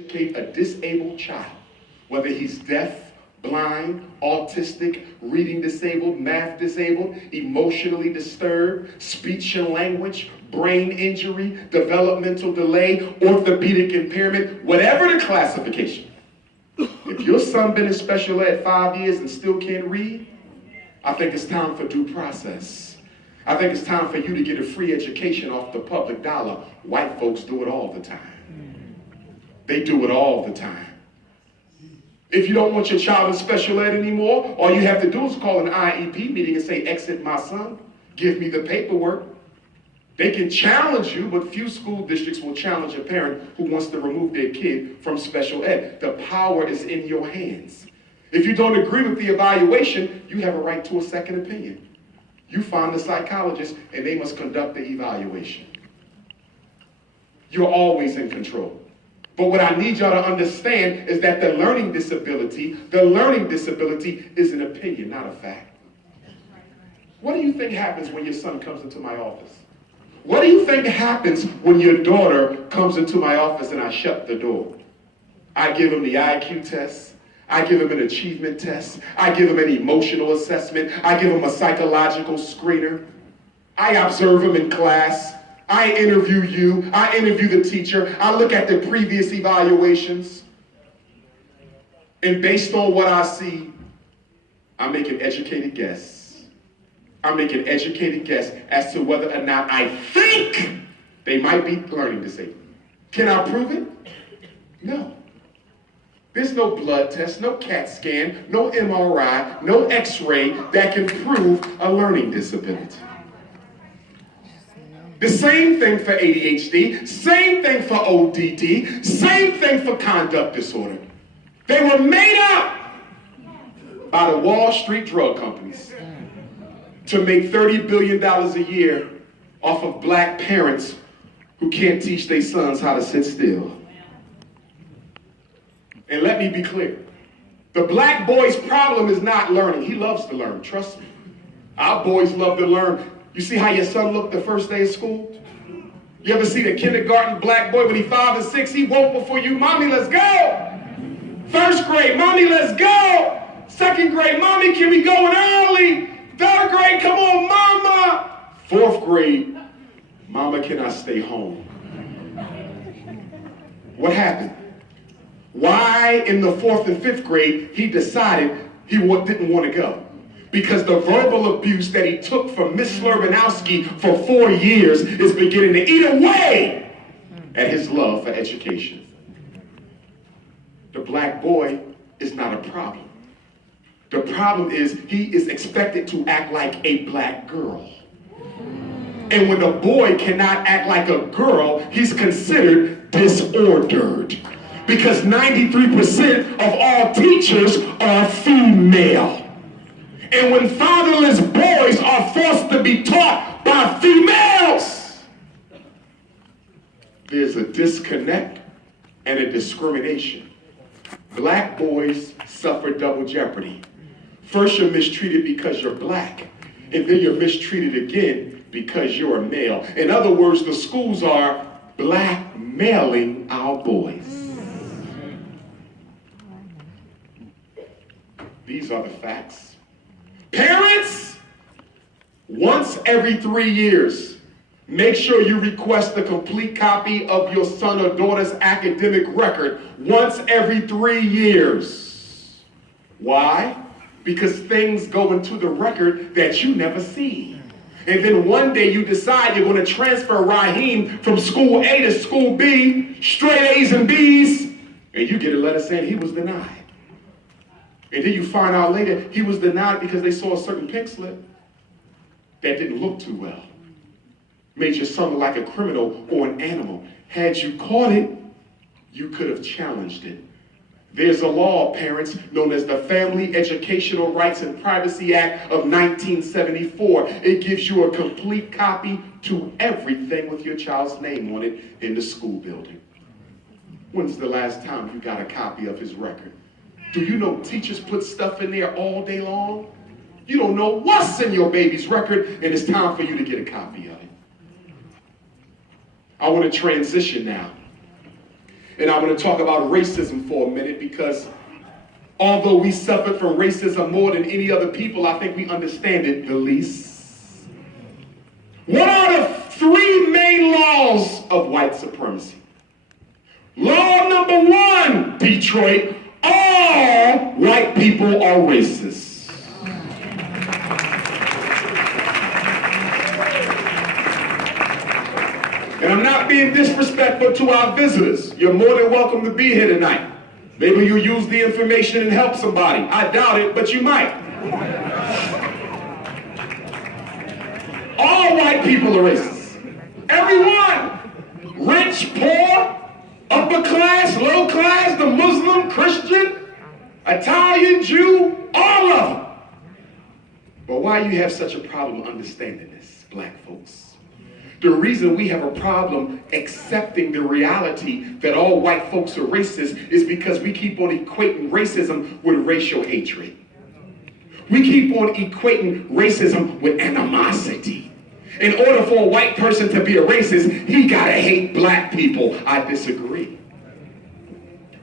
educate a disabled child, whether he's deaf, blind, autistic, reading disabled, math disabled, emotionally disturbed, speech and language, brain injury, developmental delay, orthopedic impairment, whatever the classification. If your son been in special ed 5 years and still can't read, I think it's time for due process. I think it's time for you to get a free education off the public dollar. White folks do it all the time. They do it all the time. If you don't want your child in special ed anymore, all you have to do is call an IEP meeting and say, exit my son, give me the paperwork. They can challenge you, but few school districts will challenge a parent who wants to remove their kid from special ed. The power is in your hands. If you don't agree with the evaluation, you have a right to a second opinion. You find the psychologist and they must conduct the evaluation. You're always in control. But what I need y'all to understand is that the learning disability is an opinion, not a fact. What do you think happens when your son comes into my office? What do you think happens when your daughter comes into my office and I shut the door? I give them the IQ test. I give them an achievement test. I give them an emotional assessment. I give them a psychological screener. I observe them in class. I interview you. I interview the teacher. I look at the previous evaluations. And based on what I see, I make an educated guess. I make an educated guess as to whether or not I think they might be learning disabled. Can I prove it? No. There's no blood test, no CAT scan, no MRI, no X-ray that can prove a learning disability. The same thing for ADHD, same thing for ODD, same thing for conduct disorder. They were made up by the Wall Street drug companies to make $30 billion a year off of black parents who can't teach their sons how to sit still. And let me be clear. The black boy's problem is not learning. He loves to learn, trust me. Our boys love to learn. You see how your son looked the first day of school? You ever see the kindergarten black boy when he's 5 and 6? He woke before you, mommy, let's go. First grade, mommy, let's go. Second grade, mommy, can we go in early? Third grade, come on, mama. Fourth grade, mama, can I stay home? What happened? Why in the 4th and 5th grade he decided he didn't want to go? Because the verbal abuse that he took from Miss Slurbanowski for 4 years is beginning to eat away at his love for education. The black boy is not a problem. The problem is he is expected to act like a black girl. And when a boy cannot act like a girl, he's considered disordered. Because 93% of all teachers are female. And when fatherless boys are forced to be taught by females, there's a disconnect and a discrimination. Black boys suffer double jeopardy. First, you're mistreated because you're black, and then you're mistreated again because you're a male. In other words, the schools are blackmailing our boys. These are the facts. Parents, once every 3 years, make sure you request a complete copy of your son or daughter's academic record once every 3 years. Why? Because things go into the record that you never see. And then one day you decide you're going to transfer Raheem from school A to school B, straight A's and B's, and you get a letter saying he was denied. And then you find out later he was denied because they saw a certain pink slip that didn't look too well. Made your son look like a criminal or an animal. Had you caught it, you could have challenged it. There's a law, parents, known as the Family Educational Rights and Privacy Act of 1974. It gives you a complete copy to everything with your child's name on it in the school building. When's the last time you got a copy of his record? Do you know teachers put stuff in there all day long? You don't know what's in your baby's record, and it's time for you to get a copy of it. I want to transition now And I'm going to talk about racism for a minute, because although we suffered from racism more than any other people, I think we understand it the least. What are the three main laws of white supremacy? Law number one, Detroit: all white people are racist. And I'm not being disrespectful to our visitors. You're more than welcome to be here tonight. Maybe you'll use the information and help somebody. I doubt it, but you might. All white people are racist. Everyone. Rich, poor, upper class, low class, the Muslim, Christian, Italian, Jew, all of them. But why you have such a problem understanding this, black folks? The reason we have a problem accepting the reality that all white folks are racist is because we keep on equating racism with racial hatred. We keep on equating racism with animosity. In order for a white person to be a racist, he gotta hate black people. I disagree.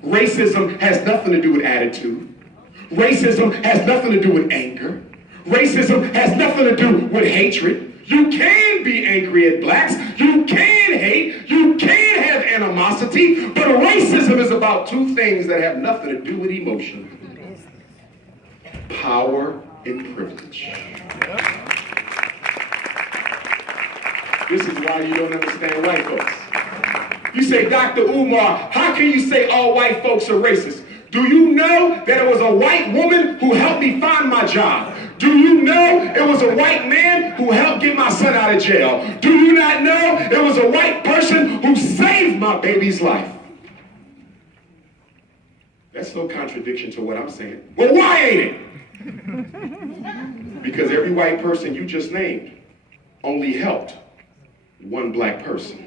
Racism has nothing to do with attitude. Racism has nothing to do with anger. Racism has nothing to do with hatred. You can be angry at blacks, you can hate, you can have animosity, but racism is about two things that have nothing to do with emotion: power and privilege. This is why you don't understand white folks. You say, Dr. Umar, how can you say all white folks are racist? Do you know that it was a white woman who helped me find my job? Do you know it was a white man who helped get my son out of jail? Do you not know it was a white person who saved my baby's life? That's no contradiction to what I'm saying. Well, why ain't it? Because every white person you just named only helped one black person.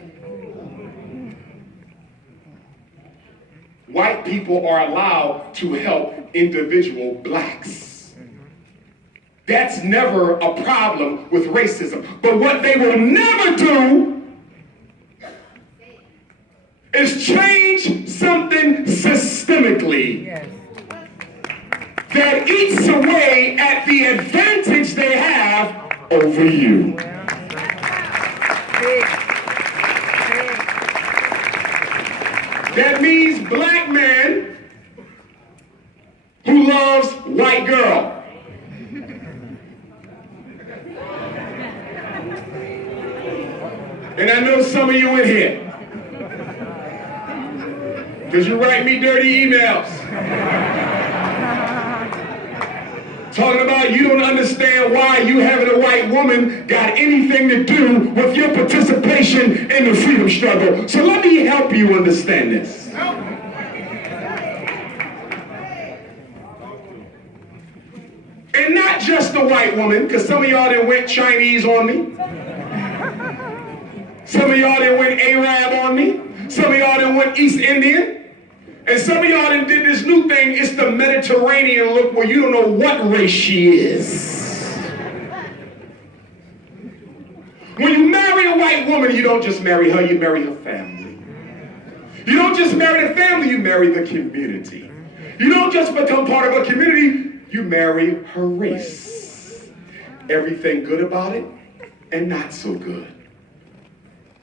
White people are allowed to help individual blacks. That's never a problem with racism. But what they will never do is change something systemically that eats away at the advantage they have over you. That means black man who loves white girl. And I know some of you in here, because you write me dirty emails talking about you don't understand why you having a white woman got anything to do with your participation in the freedom struggle. So let me help you understand this. And not just the white woman, because some of y'all done went Chinese on me. Some of y'all done went Arab on me. Some of y'all done went East Indian. And some of y'all done did this new thing. It's the Mediterranean look where you don't know what race she is. When you marry a white woman, you don't just marry her, you marry her family. You don't just marry the family, you marry the community. You don't just become part of a community, you marry her race. Everything good about it and not so good.